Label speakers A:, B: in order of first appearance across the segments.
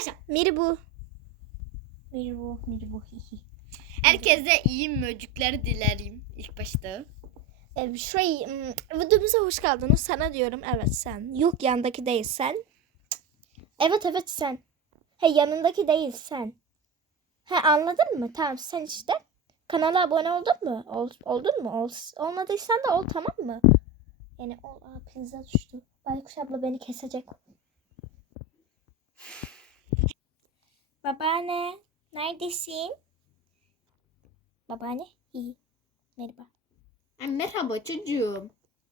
A: Başla.
B: Merhaba.
A: Herkese iyi möcükler dilerim ilk başta.
B: Videomuza hoş geldiniz. Sana diyorum. Evet sen. Yok yandaki değil sen. Evet sen. He yanındaki değil sen. He anladın mı? Tamam sen işte. Kanala abone oldun mu? Oldun mu? Olmadıysan da ol, tamam mı? Yani ol. Pizza düştü. Baykuş abla beni kesecek. Babaanne. Neredesin? Babaanne. İyi. Merhaba.
A: Merhaba çocuğum.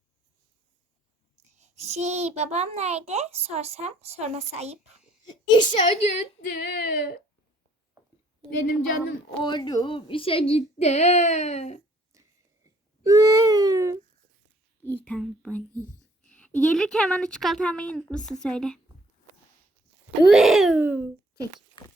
B: Babam nerede? Sorsam sorması ayıp.
A: İşe gitti. Benim canım oğlum işe gitti.
B: İyi tamam bana. Gelirken bana çikolata almayı unutmuşsun söyle. Çek.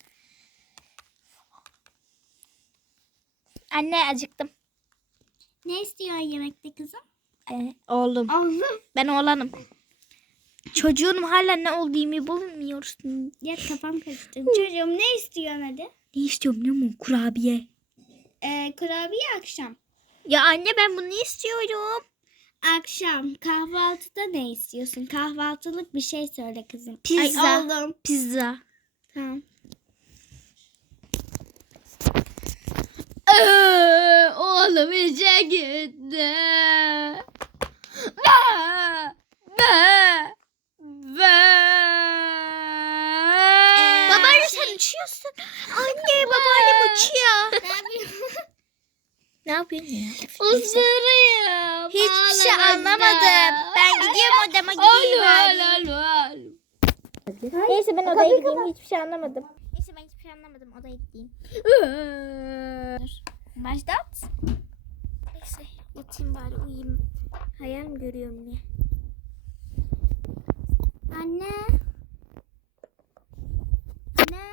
B: Anne acıktım.
C: Ne istiyorsun yemekte kızım?
B: Oğlum.
A: Oğlum.
B: Ben oğlanım. Çocuğum hala ne olduğumu bulmuyorsun.
C: Ya kafam karıştı. Çocuğum ne istiyorsun hadi?
B: Ne istiyorum biliyor musun? Kurabiye.
C: Kurabiye akşam.
B: Ya anne ben bunu istiyorum.
C: Akşam kahvaltıda ne istiyorsun? Kahvaltılık bir şey söyle kızım.
B: Pizza.
C: Ay oğlum.
B: Pizza.
C: Tamam.
A: Oğlum işe gitti.
B: Babaanne sen uçuyorsun. Anne babaannem uçuyor. Ne yapıyorsun ya?
A: Usuruyorum.
B: Hiçbir şey anlamadım. Ben gidiyorum odama gideyim. Neyse ben odaya gideyim. Hiçbir şey anlamadım. Neyse ben hiçbir şey anlamadım. Odaya gideyim. Başlat. Neyse yatayım bari uyuyayım. Hayal mi görüyorum ne?
C: Anne. Anne.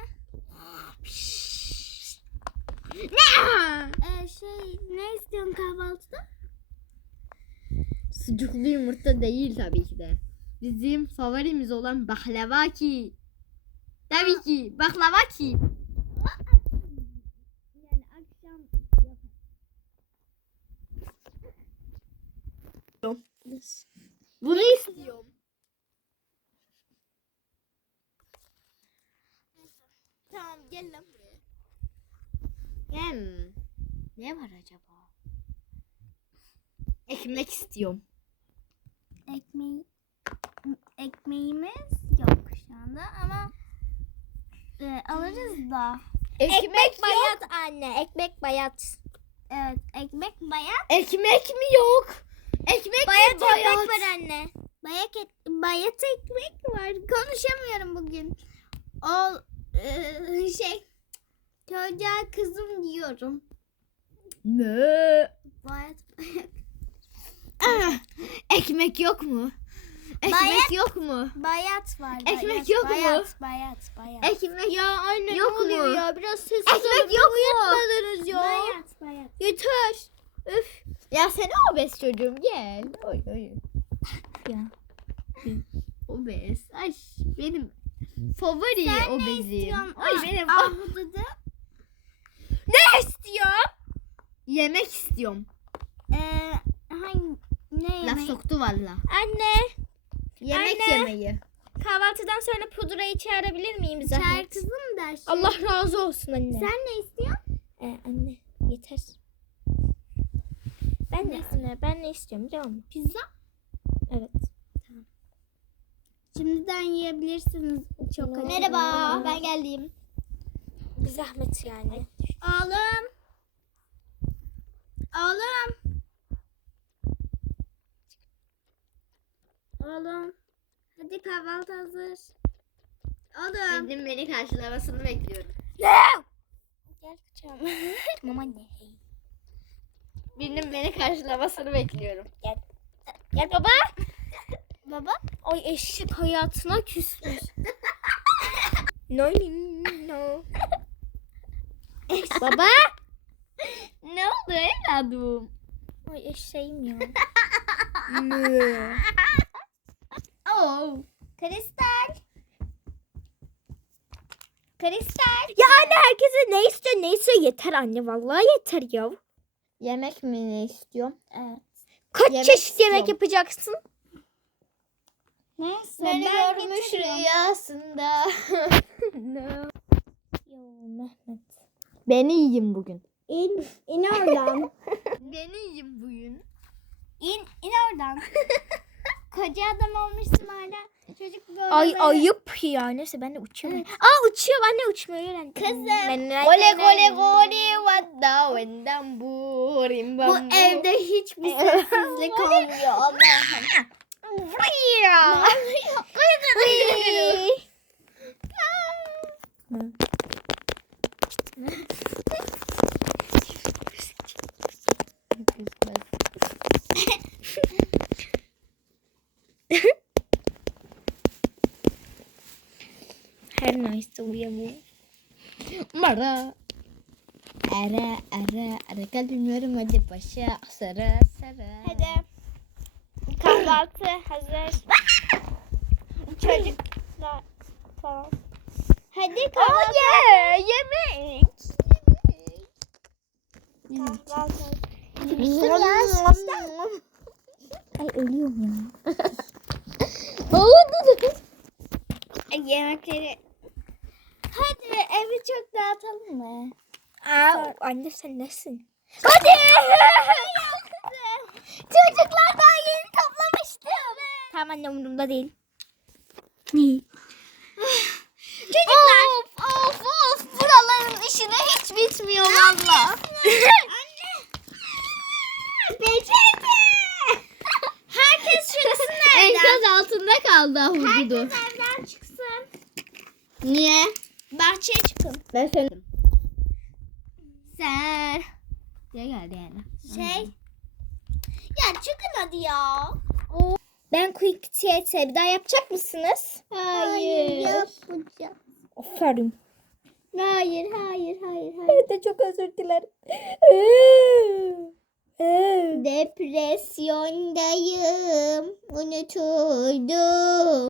C: Ne istiyorsun kahvaltıda?
A: Sucuklu yumurta değil tabii ki de. Bizim favorimiz olan baklava ki. Tabii ki baklava ki.
C: Yani akşam
A: Bunu istiyorum.
B: Tamam gel lan buraya.
A: Ne var acaba? Ekmek istiyorum.
C: ekmeğimiz yok şu anda ama alırız da.
B: Ekmek bayat anne. Ekmek bayat.
C: Evet, ekmek bayat.
A: Ekmek mi yok? Ekmek
B: Bayat
A: mi bayat?
B: ekmek var anne.
C: Bayat ekmek var. Konuşamıyorum bugün. O çocuğa kızım diyorum.
A: Ne?
C: Bayat.
A: Ekmek yok mu? Ekmek
C: Bayat-
A: yok mu?
C: Bayat var.
A: Ekmek
C: bayat,
A: yok mu?
C: Bayat.
A: Ekmek
B: Ya anne
A: yok
B: ne oluyor
A: mu?
B: ya? Biraz sessiz
A: Ekmek yok mu?
B: olun ya.
C: Bayat.
B: Yeter. Öf.
A: Ya sen obez çocuğum gel. Oy oy.
B: Ya.
A: Obez. Ay benim favori
C: Sen ne
A: obezim.
C: istiyorsun?
A: Ay benim
C: Ahududu.
B: Ne istiyor?
A: yemek istiyorum.
C: Ne
A: Laf
C: yemek?
A: soktu valla.
B: Anne.
A: Yemek
B: Anne.
A: yemeği.
B: Kahvaltıdan sonra pudrayı çağırabilir miyim zahmet?
C: Çağır kızım da.
B: Allah razı olsun anne.
C: Sen ne istiyorsun?
B: Anne yeter. Ben ne istiyorum biliyor musun?
C: Pizza.
B: Evet.
C: Şimdiden yiyebilirsiniz. Çok acı.
B: Merhaba,
C: ben
B: geldim. Bir zahmet yani.
C: Oğlum. Oğlum. Hadi kahvaltı hazır. Oğlum.
A: Benim beni karşılamasını bekliyorum.
B: Gel kaçalım. Tamam anne.
A: Birinin beni karşılamasını bekliyorum.
B: Gel baba.
C: Baba.
B: Ay eşek hayatına küsmüş. No. Baba.
A: Ne oldu evladım?
B: Ay eşeğim ya.
A: Oh.
C: Kristal. Kristal.
B: Ya anne herkese ne istiyor ne istiyor yeter anne vallahi yeter ya.
A: Yemek mi ne istiyorum?
C: Evet.
B: Kaç
A: Yemek
B: çeşit yemek
A: istiyorum.
B: yapacaksın?
C: Neyse
A: Beni
C: ben
A: görmüş
C: getiriyorum.
A: rüyasında.
B: Yo Mehmet.
A: Beni yiyin bugün.
C: İn oradan.
A: Beni yiyin bugün.
C: İn oradan. Koca adam olmuşsun hala. Çocuk böyle
B: Ay
C: böyle.
B: ayıp ya. Neyse ben de uçuyorum. Aa uçuyorum anne uçmayı öğrendim.
C: Kızım.
A: Kole kole kole vadda vendan burim
C: Bu evde hiçbir sessizlik olmuyor Allah'ım.
B: Ya. Her neyse uyuyor.
A: Mara. Ara kalbim hadi başa sarı sarı.
C: Hadi. Kahvaltı hazır. Çocuklar falan. Hadi kahvaltı.
B: Yemek.
C: Kahvaltı.
B: Ay ölüyorum ya.
C: Yemekleri. Hadi evi çok dağıtalım mı?
B: Aa, anne sen nesin?
C: Hadi. Çocuklar daha yeni toplamıştım.
B: Tamam anne umurumda değil.
C: Çocuklar.
A: Of buraların işine hiç bitmiyor valla.
C: Anne. Becerdi. Herkes çıksın evden.
A: Enkaz altında kaldı ahududu.
C: Herkes evden çıksın.
A: Niye?
C: Bahçeye çıkın.
A: Ben söyledim. Sen. Diye geldi yani.
C: Ya çıkın hadi ya.
B: Ben quick theater bir daha yapacak mısınız?
C: Yapacağım.
B: Aferin.
C: Hayır.
B: Ben de çok özür dilerim.
C: Depresyondayım. Unuturdum.